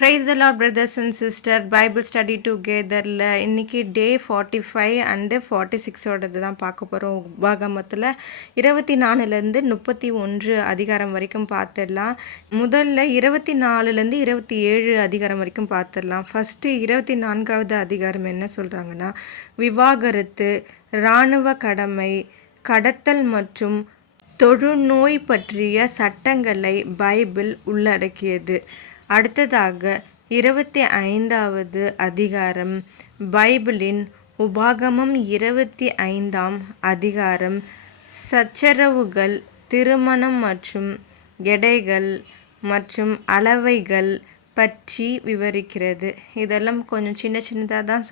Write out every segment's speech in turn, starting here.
Praise the Lord, brothers and sisters. Bible study togetherல இன்னைக்கு டே 45 and 46ஓடது தான் பார்க்க போகிறோம். உபாகமத்தில் 24லேருந்து 31 அதிகாரம் வரைக்கும் பார்த்துடலாம். முதல்ல 24லேருந்து 27 அதிகாரம் வரைக்கும் பார்த்துடலாம். ஃபஸ்ட்டு 24வது அதிகாரம் என்ன சொல்கிறாங்கன்னா, விவாகரத்து, இராணுவ கடமை, கடத்தல் மற்றும் தொழுநோய் பற்றிய சட்டங்களை பைபிள் உள்ளடக்கியது. அடுத்ததாக 25வது அதிகாரம் பைபிளின் உபாகமம் 25ஆம் அதிகாரம் சச்சரவுகள், திருமணம் மற்றும் எடைகள் மற்றும் அளவைகள் பற்றி விவரிக்கிறது. இதெல்லாம் கொஞ்சம் சின்னதாக தான்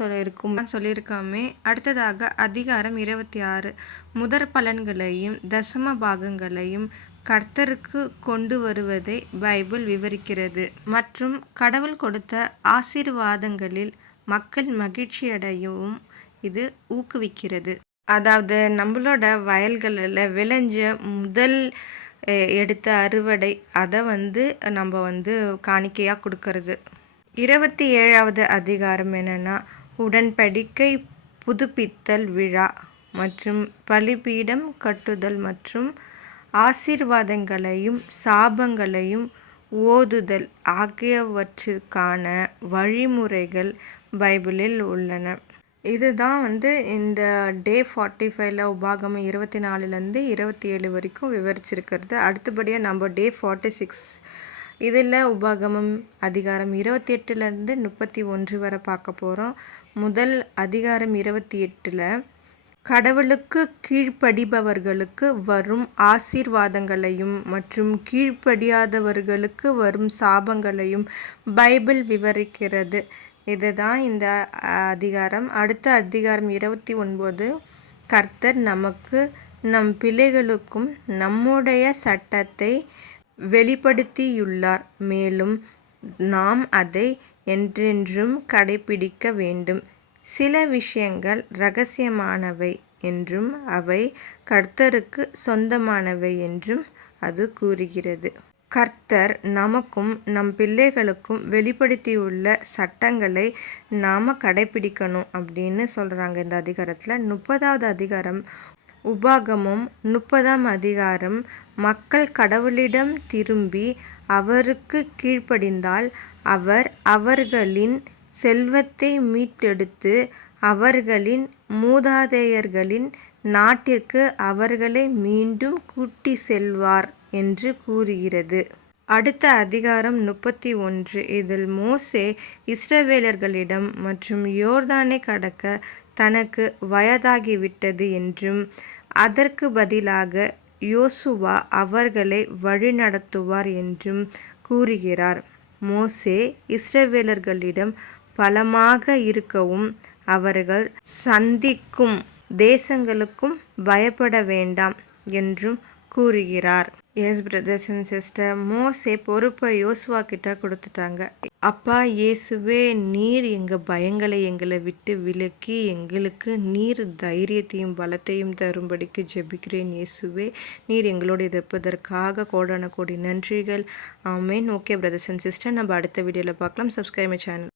சொல்லியிருக்காமே. அடுத்ததாக அதிகாரம் 26 முதற் பலன்களையும் தசம பாகங்களையும் கர்த்தருக்கு கொண்டு வருவதை பைபிள் விவரிக்கிறது மற்றும் கடவுள் கொடுத்த ஆசீர்வாதங்களில் மக்கள் மகிழ்ச்சியடையவும் இது ஊக்குவிக்கிறது. அதாவது நம்மளோட வயல்களில் விளைஞ்ச முதல் எடுத்த அறுவடை அதை நம்ம காணிக்கையாக கொடுக்கறது. 27வது அதிகாரம் என்னென்னா, உடன்படிக்கை புதுப்பித்தல் விழா மற்றும் பலிபீடம் கட்டுதல் மற்றும் ஆசீர்வாதங்களையும் சாபங்களையும் ஓதுதல் ஆகியவற்றிற்கான வழிமுறைகள் பைபிளில் உள்ளன. இதுதான் இந்த டே 45ல் உபாகமம் 24லேருந்து 27 வரைக்கும் விவரிச்சிருக்கிறது. அடுத்தபடியாக நம்ம டே 46 இதில் உபாகமம் அதிகாரம் 28லேருந்து 31 வரை பார்க்க போகிறோம். முதல் அதிகாரம் 28ல் கடவுளுக்கு கீழ்ப்படிபவர்களுக்கு வரும் ஆசீர்வாதங்களையும் மற்றும் கீழ்ப்படியாதவர்களுக்கு வரும் சாபங்களையும் பைபிள் விவரிக்கிறது. இதுதான் இந்த அதிகாரம். அடுத்த அதிகாரம் 29 கர்த்தர் நமக்கு நம் பிள்ளைகளுக்கும் நம்முடைய சட்டத்தை வெளிப்படுத்தியுள்ளார், மேலும் நாம் அதை என்றென்றும் கடைபிடிக்க வேண்டும். சில விஷயங்கள் இரகசியமானவை என்றும் அவை கர்த்தருக்கு சொந்தமானவை என்றும் அது கூறுகிறது. கர்த்தர் நமக்கும் நம் பிள்ளைகளுக்கும் வெளிப்படுத்தியுள்ள சட்டங்களை நாம் கடைபிடிக்கணும் அப்படின்னு சொல்கிறாங்க இந்த அதிகாரத்தில். 30வது அதிகாரம் உபாகமம் 30ஆம் அதிகாரம் மக்கள் கடவுளிடம் திரும்பி அவருக்கு கீழ்ப்படிந்தால் அவர் அவர்களின் செல்வத்தை மீட்டெடுத்து அவர்களின் மூதாதையர்களின் நாட்டிற்கு அவர்களை மீண்டும் கூட்டி செல்வார் என்று கூறுகிறது. அடுத்த அதிகாரம் 31 இதில் மோசே இஸ்ரவேலர்களிடம் மற்றும் யோர்தானை கடக்க தனக்கு வயதாகிவிட்டது என்றும் அதற்கு பதிலாக யோசுவா அவர்களை வழிநடத்துவார் என்றும் கூறுகிறார். மோசே இஸ்ரவேலர்களிடம் பலமாக இருக்கவும் அவர்கள் சந்திக்கும் தேசங்களுக்கும் பயப்பட வேண்டாம் என்றும் கூறுகிறார். எஸ் பிரதர்ஸ் அண்ட் சிஸ்டர், மோசே பொறுப்பை யோசுவா கிட்ட கொடுத்துட்டாங்க. அப்பா இயேசுவே, நீர் எங்கள் பயங்களை எங்களை விட்டு விலக்கி எங்களுக்கு நீர் தைரியத்தையும் பலத்தையும் தரும்படிக்கு ஜெபிக்கிறேன். இயேசுவே, நீர் எங்களோடு இருப்பதற்காக கோடான கோடி நன்றிகள். ஆமேன். ஓகே பிரதர்ஸ் அண்ட் சிஸ்டர், நம்ம அடுத்த வீடியோவில் பார்க்கலாம். Subscribe my channel.